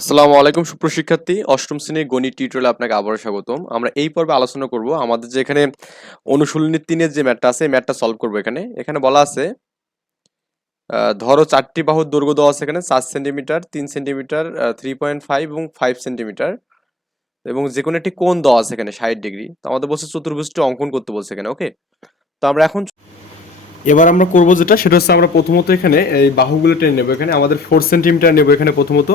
আসসালামু আলাইকুম সুপ্রশিক্ষার্থী অষ্টম শ্রেণির গণিত টিউটোরিয়ালে আপনাকে আবারও স্বাগতম। আমরা এই পর্বে আলোচনা করব আমাদের যে এখানে অনুশীলনী তিনের যে ম্যাটটা আছে ম্যাটটা সলভ করব এখানে। এখানে বলা আছে ধরো চারটি বাহুর দৈর্ঘ্য দেওয়া আছে এখানে, চার সেন্টিমিটার তিন সেন্টিমিটার থ্রি পয়েন্ট ফাইভ এবং ফাইভ সেন্টিমিটার এবং যে কোনো একটি কোণ দেওয়া আছে এখানে, ষাট ডিগ্রি। তো আমাদের বলছে চতুর্ভুজটি অঙ্কন করতে বলছে এখানে ওকে তো আমরা এখন এবার আমরা করব যেটা, সেটা হচ্ছে আমরা প্রথমত এখানে এই বাহুগুলো টেনে নেব। এখানে আমাদের ফোর সেন্টিমিটার নেব এখানে প্রথমত।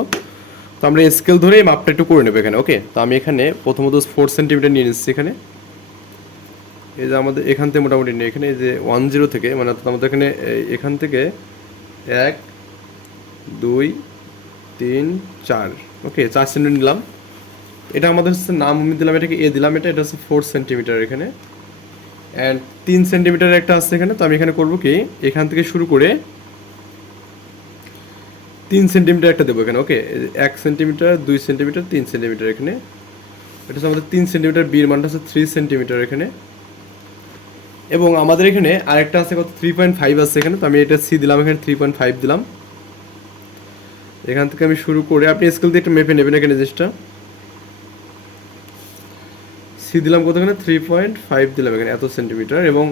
তো আমরা স্কেল ধরে মাপটা একটু করে নেব এখানে ওকে তো আমি এখানে প্রথমত ফোর সেন্টিমিটার নিয়ে নিচ্ছি এখানে। এই যে আমাদের এখান থেকে মোটামুটি নেই এখানে এই যে ওয়ান জিরো থেকে মানে আমাদের এখানে এখান থেকে এক, দুই, তিন, চার ওকে চার সেন্টিমিটার নিলাম। এটা আমাদের হচ্ছে নাম আমি দিলাম, এটাকে এ দিলাম, এটা এটা হচ্ছে ফোর সেন্টিমিটার এখানে। অ্যান্ড তিন সেন্টিমিটার একটা আছে এখানে, তো আমি এখানে করব কি? এখান থেকে শুরু করে তিন সেন্টিমিটার একটা দেবো এখানে ওকে এক সেন্টিমিটার, দুই সেন্টিমিটার, তিন সেন্টিমিটার এখানে। এটা হচ্ছে আমাদের তিন সেন্টিমিটার বিয়ের মানটা হচ্ছে থ্রি সেন্টিমিটার এখানে। এবং আমাদের এখানে আরেকটা আছে কত? থ্রি পয়েন্ট ফাইভ আছে এখানে, তো আমি এটা সি দিলাম, এখানে থ্রি পয়েন্ট ফাইভ দিলাম। এখান থেকে আমি শুরু করে, আপনি স্কেল দিয়ে একটু মেপে নেবেন এখানে জিনিসটা। সি দিলাম কত এখানে? থ্রি পয়েন্ট ফাইভ দিলাম এখানে, এত সেন্টিমিটার। এবং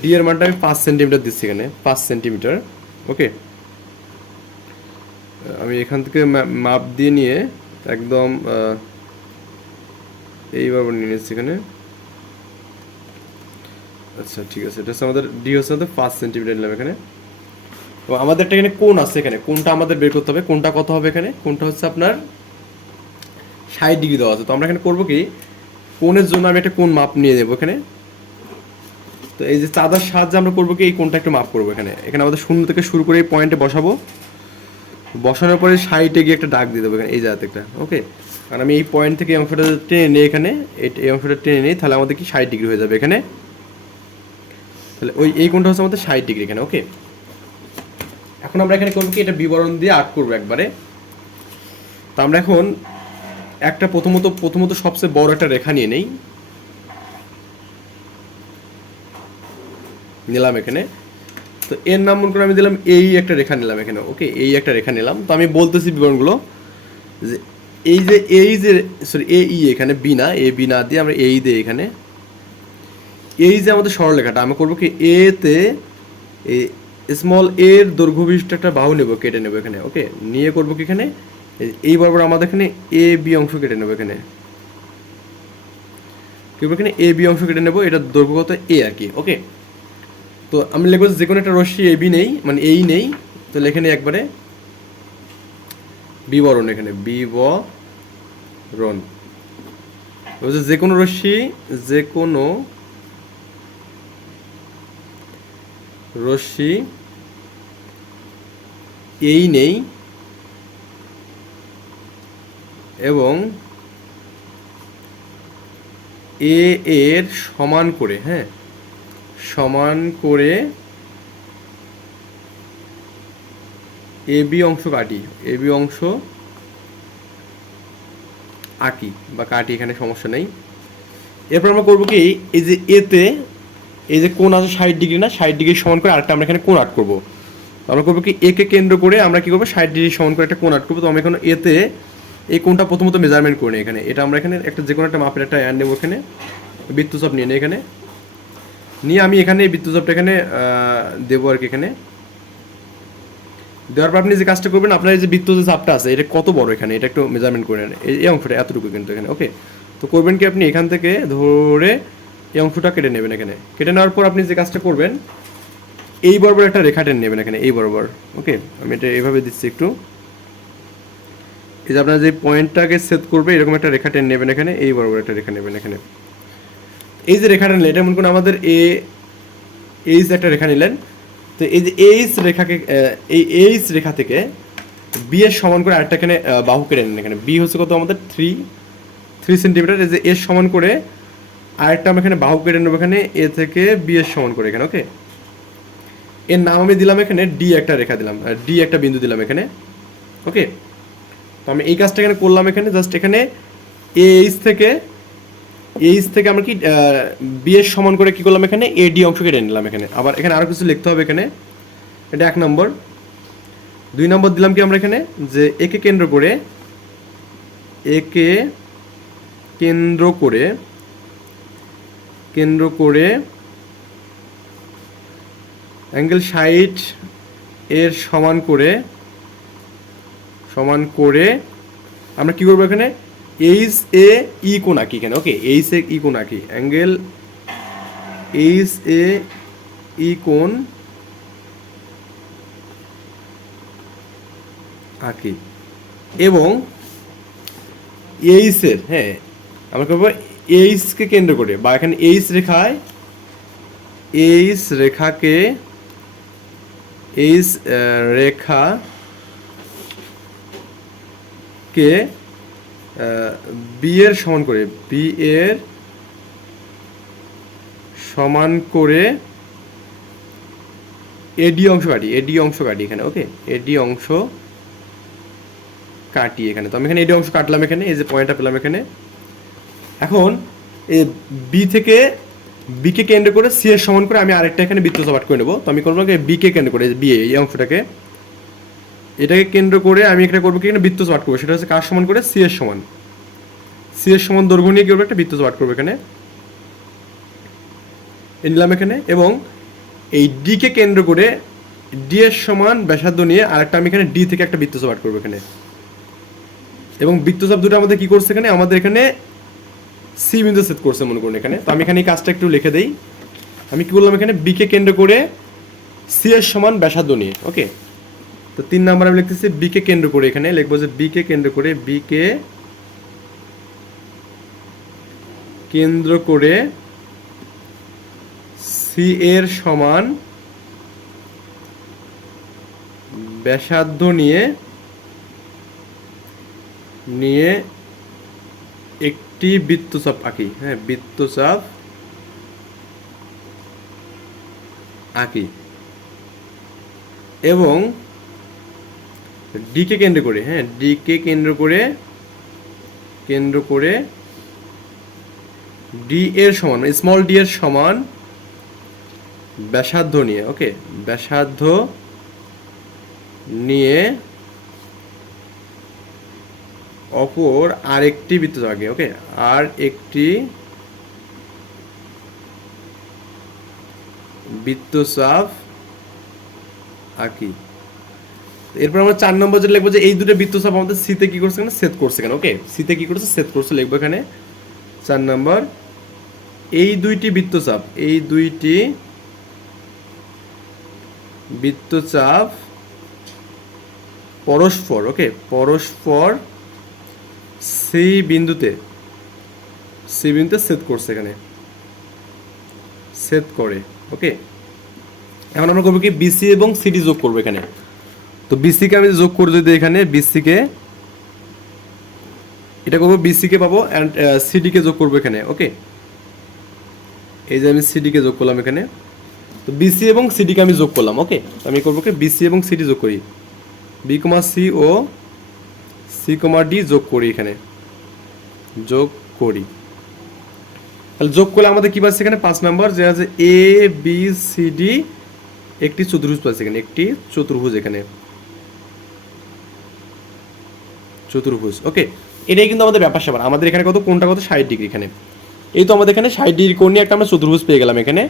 ডি এর মানটা আমি পাঁচ সেন্টিমিটার দিচ্ছি এখানে, পাঁচ সেন্টিমিটার ওকে আমি এখান থেকে মাপ দিয়ে নিয়ে একদম এইভাবে নিয়ে নিচ্ছি এখানে। আচ্ছা ঠিক আছে, এটা হচ্ছে আমাদের ডি হচ্ছে আমাদের পাঁচ সেন্টিমিটার নিলাম এখানে। তো আমাদের একটা এখানে কোন আছে এখানে কোনটা আমাদের বের করতে হবে। কোনটা কত হবে এখানে? কোনটা হচ্ছে আপনার ষাট ডিগ্রি দেওয়া আছে। তো আমরা এখানে করব কি? কোণের জন্য আমি একটা কোন মাপ নিয়ে নেব এখানে। তো এই যে চাঁদার সাহায্যে আমরা করব কি? এই কোনটা একটু মাপ করব এখানে। এখানে আমাদের শূন্য থেকে শুরু করে এই পয়েন্টে বসাবো। বসানোর পরে সাইডে গিয়ে একটা ডাক দিয়ে দেবো এখানে, এই জায়গাতে একটা, ওকে? কারণ আমি এই পয়েন্ট থেকে এই অংশটা টেনে নিই এখানে, এই- অংশটা টেনে নিই তাহলে আমাদের কি ষাট ডিগ্রি হয়ে যাবে এখানে? তাহলে ওই এই কোণটা হচ্ছে আমাদের ষাট ডিগ্রি এখানে, ওকে? এখন আমরা এখানে করব কি, এটা বিবরণ দিয়ে আর্ট করব একবারে। তো আমরা এখন একটা প্রথমত প্রথমত সবচেয়ে বড় একটা রেখা নিয়ে নেই। নিলাম এখানে। তো এর নাম মনে করে আমি দিলাম এই একটা রেখা নিলাম এখানে ওকে এই একটা রেখা নিলাম। তো আমি বলতেছি বিবরণগুলো যে এই যে এই যে সরি এ ই এখানে বি না এ বি না দিয়ে আমরা এই দিয়ে এখানে এই যে আমাদের সরলরেখাটা আমি করব কি এ তে স্মল এর দৈর্ঘ্য বিশিষ্ট একটা বাহু নেব, কেটে নেব এখানে ওকে নিয়ে করব কি এখানে? এই- বরাবর আমাদের এখানে এ বি অংশ কেটে নেব এখানে। কি এখানে? এ বি অংশ কেটে নেব, এটা দৈর্ঘ্য কত এ আর কি ওকে তো আমি লিখব যে কোনো একটা রশ্মি এ, বি নেই মানে এই নেই তো লেখে নেই একবারে বিবরণ এখানে, বিবরণ। যে কোনো রশ্মি, যে কোনো রশ্মি এই নেই এবং এ এর সমান করে হ্যাঁ? সমান করে এ বি অংশ কাটি। এ বি অংশ আঁকি, বা কাটি, এখানে সমস্যা নেই। এরপর আমরা করব কি, এই যে এতে এই যে কোণ আছে ষাট ডিগ্রি না, ষাট ডিগ্রি সমান করে আরেকটা আমরা এখানে কোণ আট করব। আমরা করব কি একে কেন্দ্র করে আমরা কি করব, ষাট ডিগ্রি সমান করে একটা কোন আট করব। তো আমরা এখন এতে এই কোনটা প্রথমত মেজারমেন্ট করে নিই এখানে। এটা আমরা এখানে একটা যে কোনো একটা মাপের একটা অ্যান্ড নেব এখানে। বৃত্তচাপ নিয়ে নিই এখানে। নিয়ে আমি এখানে এই বৃত্তচাপটা এখানে দেবো আর কি এখানে। দেওয়ার পর আপনি যে কাজটা করবেন, আপনার এই যে বৃত্ত যে চাপটা আছে, এটা কত বড় এখানে? এটা একটু মেজারমেন্ট করে নেন। এই অংশটা এতটুকু কিন্তু এখানে ওকে তো করবেন কি আপনি, এখান থেকে ধরে এই অংশটা কেটে নেবেন এখানে। কেটে নেওয়ার পর আপনি যে কাজটা করবেন, এই বরাবর একটা রেখা টেনে নেবেন এখানে, এই বরাবর ওকে আমি এটা এইভাবে দিচ্ছি একটু। এই যে আপনার যে পয়েন্টটাকে সেট করবে, এরকম একটা রেখা টেনে নেবেন এখানে, এই বরাবর একটা রেখা নেবেন এখানে। এই যে রেখাটা নিলেন, এটা মনে করুন আমাদের এ এইচ একটা রেখা নিলেন। তো এই যে এইচ রেখাকে এই এইচ রেখা থেকে বি এর সমান করে আরেকটা এখানে বাহু কেটে নিন এখানে। বি হচ্ছে কত আমাদের? থ্রি থ্রি সেন্টিমিটার এই যে এর সমান করে আরেকটা আমরা এখানে বাহু কেটে নেব এখানে। এ থেকে বি এর সমান করে এখানে ওকে এর নাম আমি দিলাম এখানে ডি একটা রেখা দিলাম ডি একটা বিন্দু দিলাম এখানে ওকে তো আমি এই কাজটা এখানে করলাম এখানে জাস্ট এখানে এইচ থেকে এইচ থেকে আমরা কি বি এর সমান করে কি করলাম এখানে? এ ডি অংশ কেটে নিলাম এখানে। আবার এখানে আরও কিছু লিখতে হবে এখানে। এটা এক নম্বর। দুই নম্বর দিলাম কি আমরা এখানে? যে একে কেন্দ্র করে একে কেন্দ্র করে কেন্দ্র করে অ্যাঙ্গেল ষাট এর সমান করে সমান করে আমরা কি করব এখানে? এইচ এ ই আঁকি এখানে ওকে এইচ এ ই কোণ আঁকি অ্যাঙ্গেল এইচ এ ই কোণ আঁকি। এবং এইচের হ্যাঁ আমরা করব এইচকে কেন্দ্র করে, বা এখানে এইচ রেখায় এইচ রেখাকে এইচ রেখা কে বি এর সমান করে বি এর সমান করে এডি অংশ কাটি এডি অংশ কাটি এখানে ওকে এডি অংশ কাটি এখানে। তো আমি এখানে এডি অংশ কাটলাম এখানে, এই যে পয়েন্টটা পেলাম এখানে। এখন এই বি থেকে বিকে কেন্দ্র করে সি এর সমান করে আমি আরেকটা এখানে বৃত্ত সপাট করে নেব। তো আমি করব বিকে কেন্দ্র করে বি এই অংশটাকে। এটাকে কেন্দ্র করে আমি একটা করব কি? এখানে বৃত্ত সপাট করব। সেটা হচ্ছে কার সমান করে? সি এর সমান। সি এর সমান দৈর্ঘ্য নিয়ে কি করব? একটা বৃত্ত সপাট করব এখানে। নিলাম এখানে। এবং এই ডিকে কেন্দ্র করে ডি এর সমান ব্যাসার্ধ নিয়ে আরেকটা আমি এখানে ডি থেকে একটা বৃত্ত সপাট করব এখানে। এবং বৃত্তচাপ দুটো আমাদের কি করছে এখানে? আমাদের এখানে সি বিন্দু সেট করছে মনে করুন এখানে। তো আমি এখানে এই কাজটা একটু লিখে দেই। আমি কি বললাম এখানে? বিকে কেন্দ্র করে সি এর সমান ব্যাসার্ধ নিয়ে। ওকে? তো তিন নাম্বার আমি লিখতেছি বিকে কেন্দ্র করে এখানে। লিখব যে বিকে কেন্দ্র করে বিকে কেন্দ্র করে সি এর সমান ব্যাসার্ধ নিয়ে নিয়ে একটি বৃত্তচাপ আঁকি। হ্যাঁ বৃত্তচাপ আঁকি। এবং ডিকে কেন্দ্র করে হ্যাঁ ডিকে কেন্দ্র করে কেন্দ্র করে ডি এর সমান স্মল ডি এর সমান ব্যাসার্ধ নিয়ে ওকে ব্যাসার্ধ নিয়ে অপর আরেকটি বৃত্তচাপ আঁকি ওকে আর একটি বৃত্তচাপ আঁকি। এরপর আমরা চার নম্বর যেটা লিখব যে এই দুটো বৃত্তচাপ আমাদের সিতে কি করছে এখানে? সেট করছে কেন ওকে সিতে কি করছে? সেট করছে, লিখব এখানে। চার নম্বর, এই দুইটি বৃত্তচাপ এই দুইটি বৃত্তচাপ পরস্পর ওকে পরস্পর সি বিন্দুতে সি বিন্দুতে সেট করছে এখানে। সেট করে ওকে এখন আমরা করব কি? বিসি এবং সিডি যোগ করব এখানে। তো বিসিকে আমি যোগ করে যদি এখানে বিসিকে এটা করব বিসিকে পাবো অ্যান্ড সিডিকে যোগ করব এখানে ওকে এই যে আমি সিডিকে যোগ করলাম এখানে, তো বিসি এবং সিডিকে আমি যোগ করলাম ওকে আমি করব কি? বিসি এবং সিডি যোগ করি। বি কমা সি ও সি কমা ডি যোগ করি এখানে, যোগ করি। তাহলে যোগ করলে আমাদের কি পাচ্ছে এখানে? পাঁচ নাম্বার, যে আছে এ বি সি ডি একটি চতুর্ভুজ পাচ্ছে এখানে, একটি চতুর্ভুজ এখানে। চতুর্ভুজ। ওকে এটাই কিন্তু আমাদের ব্যাপার স্যাপার। আমাদের এখানে কত? কোনটা কত? ষাট ডিগ্রি এখানে। এই তো আমাদের এখানে ষাট ডিগ্রি কোণ নিয়ে একটা আমরা চতুর্ভুজ পেয়ে গেলাম এখানে।